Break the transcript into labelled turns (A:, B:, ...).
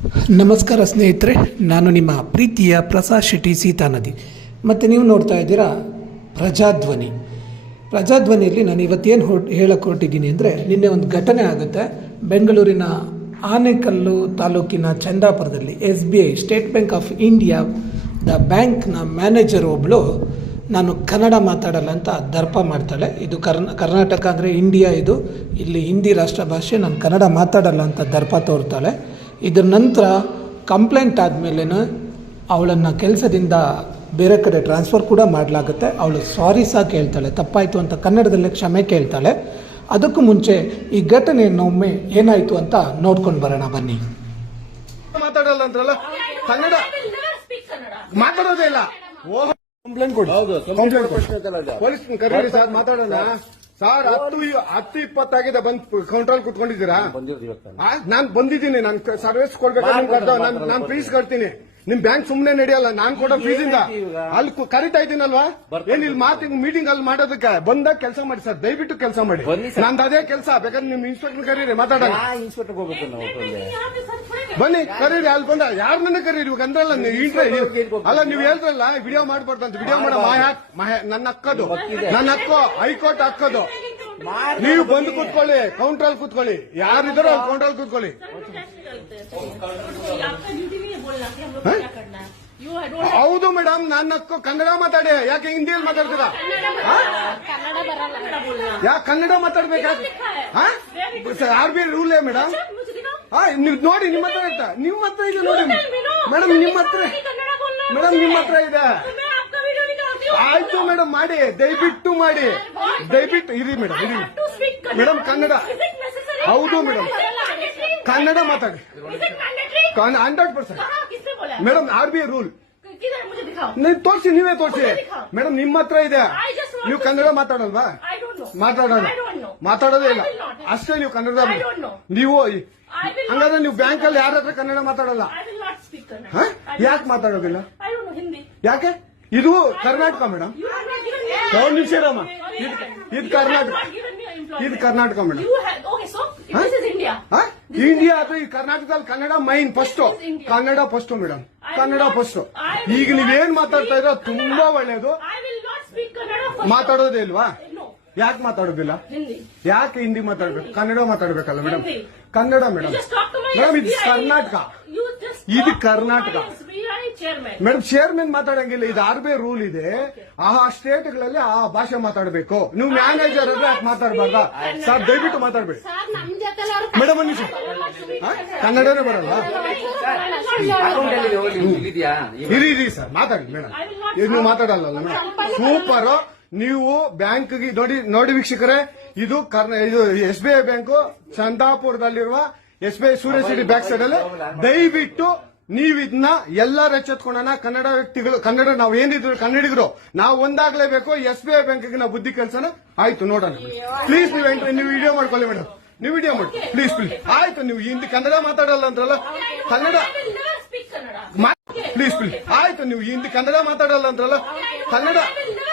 A: ನಮಸ್ಕಾರ ಸ್ನೇಹಿತರೆ, ನಾನು ನಿಮ್ಮ ಪ್ರೀತಿಯ ಪ್ರಸಾದ್ ಶೆಟ್ಟಿ ಸೀತಾನದಿ. ಮತ್ತು ನೀವು ನೋಡ್ತಾ ಇದ್ದೀರಾ ಪ್ರಜಾಧ್ವನಿ. ಪ್ರಜಾಧ್ವನಿಯಲ್ಲಿ ನಾನು ಇವತ್ತೇನು ಹೇಳಕ್ಕೆ ಹೊರಟಿದ್ದೀನಿ ಅಂದರೆ, ನಿನ್ನೆ ಒಂದು ಘಟನೆ ಆಗುತ್ತೆ. ಬೆಂಗಳೂರಿನ ಆನೇಕಲ್ಲು ತಾಲೂಕಿನ ಚಂದಾಪುರದಲ್ಲಿ SBI State Bank of India ಬ್ಯಾಂಕ್ನ ಮ್ಯಾನೇಜರ್ ಒಬ್ಬಳು ನಾನು ಕನ್ನಡ ಮಾತಾಡಲ್ಲ ಅಂತ ದರ್ಪ ಮಾಡ್ತಾಳೆ. ಇದು ಕರ್ನಾಟಕ ಅಂದರೆ ಇಂಡಿಯಾ, ಇದು ಇಲ್ಲಿ ಹಿಂದಿ ರಾಷ್ಟ್ರ ಭಾಷೆ, ನಾನು ಕನ್ನಡ ಮಾತಾಡಲ್ಲ ಅಂತ ದರ್ಪ ತೋರ್ತಾಳೆ. ಇದರ ನಂತರ ಕಂಪ್ಲೇಂಟ್ ಆದಮೇಲೆ ಅವಳನ್ನು ಕೆಲಸದಿಂದ ಬೇರೆ ಕಡೆ ಟ್ರಾನ್ಸ್ಫರ್ ಕೂಡ ಮಾಡಲಾಗುತ್ತೆ. ಅವಳು ಸಾರಿ ಸಹ ಕೇಳ್ತಾಳೆ, ತಪ್ಪಾಯಿತು ಅಂತ ಕನ್ನಡದಲ್ಲೇ ಕ್ಷಮೆ ಕೇಳ್ತಾಳೆ. ಅದಕ್ಕೂ ಮುಂಚೆ ಈ ಘಟನೆಯನ್ನೊಮ್ಮೆ ಏನಾಯಿತು ಅಂತ ನೋಡ್ಕೊಂಡು ಬರೋಣ ಬನ್ನಿ.
B: ಮಾತಾಡಲ್ಲ ಅಂತಾರಲ್ಲ, ಕನ್ನಡ ಮಾತಾಡೋದೇ ಇಲ್ಲ. ಕಂಪ್ಲೇಂಟ್ ಕೊಡಿ, ಪೊಲೀಸ್ ಕರೀರಿ ಸರ್, ಮಾತಾಡೋಣ ಸರ್. 10:20 ಬಂದು ಕೌಂಟರ್ ಕುತ್ಕೊಂಡಿದ್ದೀರಾ? ನಾನ್ ಬಂದಿದ್ದೀನಿ, ನಾನು ಸರ್ವಿಸ್ ಕೊಡ್ಬೇಕಾದ್ರೆ ನಾನು ಫೀಸ್ ಕಟ್ತೀನಿ. ನಿಮ್ ಬ್ಯಾಂಕ್ ಸುಮ್ನೆ ನಡೆಯಲ್ಲ, ನಾನ್ ಕೊಡೋ ಫೀಸ್ ಇಂದ ಅಲ್ಲಿ ಕರಿತಾ ಇದ್ದೀನಲ್ವಾ? ಏನ್ ಇಲ್ಲಿ ಮೀಟಿಂಗ್ ಅಲ್ಲಿ ಮಾಡೋದಕ್ಕೆ ಬಂದಾಗ ಕೆಲಸ ಮಾಡಿ ಸರ್, ದಯವಿಟ್ಟು ಕೆಲಸ ಮಾಡಿ. ನಂದು ಅದೇ ಕೆಲಸ. ಬೇಕಾದ್ರೆ ನಿಮ್ ಇನ್ಸ್ಪೆಕ್ಟರ್ ಕರೀರಿ, ಮಾತಾಡೋಣ. ಬನ್ನಿ ಕರೀರಿ, ಅಲ್ಲಿ ಬಂದ ಯಾರನ್ನ ಕರೀರಿ. ಇವಾಗ ಅಂದ್ರಲ್ಲ ಅಲ್ಲ, ನೀವು ಹೇಳ್ರಲ್ಲ ವಿಡಿಯೋ ಮಾಡ್ಬಾರ್ದು ಅಂತ. ವಿಡಿಯೋ ಮಾಡೋ ನನ್ನ ಹಕ್ಕದು, ನನ್ನ ಹಕ್ಕು, ಹೈಕೋರ್ಟ್ ಹಕ್ಕದು. ನೀವು ಬಂದು ಕೂತ್ಕೊಳ್ಳಿ, ಕೌಂಟರ್ ಅಲ್ಲಿ ಕೂತ್ಕೊಳ್ಳಿ, ಯಾರಿದ್ದಾರೋ ಅಲ್ಲಿ ಕೌಂಟರ್ ಅಲ್ಲಿ ಕೂತ್ಕೊಳ್ಳಿ. ಹೌದು ಮೇಡಮ್, ನನ್ನ ಹಕ್ಕು. ಕನ್ನಡ ಮಾತಾಡಿ, ಯಾಕೆ ಹಿಂದಿಯಲ್ಲಿ ಮಾತಾಡ್ತೀರಾ? ಯಾಕೆ ಕನ್ನಡ ಮಾತಾಡ್ಬೇಕಾ? RBI ರೂಲೇ ಮೇಡಮ್. ನೀವು ನೋಡಿ, ನಿಮ್ಮ ಹತ್ರ ಇರ್ತಾ, ನಿಮ್ಮ ಹತ್ರ ಇದೆ ನೋಡಿ ಮೇಡಮ್, ನಿಮ್ಮ ಹತ್ರ ಇದೆ. ಆಯ್ತು ಮೇಡಮ್, ಮಾಡಿ, ದಯವಿಟ್ಟು ಮಾಡಿ, ದಯವಿಟ್ಟು ಇರಿ ಮೇಡಮ್, ಇರಿ ಮೇಡಮ್. ಕನ್ನಡ ಹೌದು ಮೇಡಮ್, ಕನ್ನಡ ಮಾತಾಡಿ 100% ಮೇಡಮ್. RBI ರೂಲ್ ತೋರಿಸಿ, ನೀವೇ ತೋರಿಸಿ ಮೇಡಮ್. ನಿಮ್ಮ ಹತ್ರ ಇದೆ, ನೀವು ಕನ್ನಡ ಮಾತಾಡಲ್ವಾ? ಮಾತಾಡೋದೇ ಇಲ್ಲ ಅಷ್ಟೇ. ನೀವು ಕನ್ನಡ ನೀವು ಹಂಗಾದ್ರೆ ನೀವು ಬ್ಯಾಂಕ್ ಅಲ್ಲಿ ಯಾರ ಹತ್ರ ಕನ್ನಡ ಮಾತಾಡಲ್ಲ? ಯಾಕೆ ಮಾತಾಡೋದಿಲ್ಲ? ಯಾಕೆ? ಇದು ಕರ್ನಾಟಕ ಮೇಡಮ್. ಒಂದು ನಿಮಿಷ ಇರಮ್ಮ, ಇದು ಕರ್ನಾಟಕ, ಇದು ಕರ್ನಾಟಕ ಮೇಡಮ್. ಇಂಡಿಯಾ ಅದು ಈ ಕರ್ನಾಟಕದಲ್ಲಿ Kannada main first, Kannada first madam, Kannada first. ಈಗ ನೀವೇನ್ ಮಾತಾಡ್ತಾ ಇರೋ ತುಂಬಾ ಒಳ್ಳೇದು. ಮಾತಾಡೋದೇ ಇಲ್ವಾ? ಯಾಕೆ ಮಾತಾಡೋದಿಲ್ಲ? ಯಾಕೆ ಹಿಂದಿ ಮಾತಾಡ್ಬೇಕು? ಕನ್ನಡ ಮಾತಾಡ್ಬೇಕಲ್ಲ ಮೇಡಮ್. ಕನ್ನಡ ಮೇಡಮ್. ಮೇಡಮ್ ಇದು ಕರ್ನಾಟಕ, ಇದು ಕರ್ನಾಟಕ ಮೇಡಮ್. ಚೇರ್ಮನ್ ಮಾತಾಡಂಗಿಲ್ಲ, ಇದು RBI ರೂಲ್ ಇದೆ. ಆ ಸ್ಟೇಟ್ಗಳಲ್ಲಿ ಆ ಭಾಷೆ ಮಾತಾಡಬೇಕು. ನೀವು ಮ್ಯಾನೇಜರ್ ಇದ್ರೆ ಯಾಕೆ ಮಾತಾಡಬಾರ್ದ ಸರ್? ದಯವಿಟ್ಟು ಮಾತಾಡ್ಬೇಡಿ ಮೇಡಮ್. ಒಂದು ನಿಮಿಷ, ಕನ್ನಡನೇ ಬರಲ್ಲ? ಇರಿ ಸರ್, ಮಾತಾಡಿ ಮೇಡಮ್. ನೀವು ಮಾತಾಡಲ್ಲ ಮೇಡಮ್. ಸೂಪರ್. ನೀವು ಬ್ಯಾಂಕ್ಗೆ ನೋಡಿ ವೀಕ್ಷಕರೇ, ಇದು SBI ಬ್ಯಾಂಕು ಚಂದಾಪುರದಲ್ಲಿರುವ SBI Surya city back side ಅಲ್ಲಿ. ದಯವಿಟ್ಟು ನೀವು ಇದನ್ನ ಎಲ್ಲರೂ ಎಚ್ಚೆತ್ಕೊಳ್ಳೋಣ. ಕನ್ನಡ ವ್ಯಕ್ತಿಗಳು, ಕನ್ನಡ ನಾವು ಏನಿದ್ರು ಕನ್ನಡಿಗರು, ನಾವು ಒಂದಾಗ್ಲೇಬೇಕು. SBI ಬ್ಯಾಂಕ್ಗೆ ನಾವು ಬುದ್ಧಿ ಕೆಲಸನ ಆಯ್ತು ನೋಡೋಣ. ಪ್ಲೀಸ್ ನೀವು ವಿಡಿಯೋ ಮಾಡ್ಕೊಳ್ಳಿ ಮೇಡಮ್, ನೀವು ವಿಡಿಯೋ ಮಾಡಿ ಪ್ಲೀಸ್. ಆಯ್ತು, ನೀವು ಹಿಂದಿ ಕನ್ನಡ ಮಾತಾಡಲ್ಲ ಅಂದ್ರಲ್ಲ, ಕನ್ನಡ ಪ್ಲೀಸ್. ಆಯ್ತು, ನೀವು ಹಿಂದಿ ಕನ್ನಡ ಮಾತಾಡಲ್ಲ ಅಂದ್ರಲ್ಲ, ಕನ್ನಡ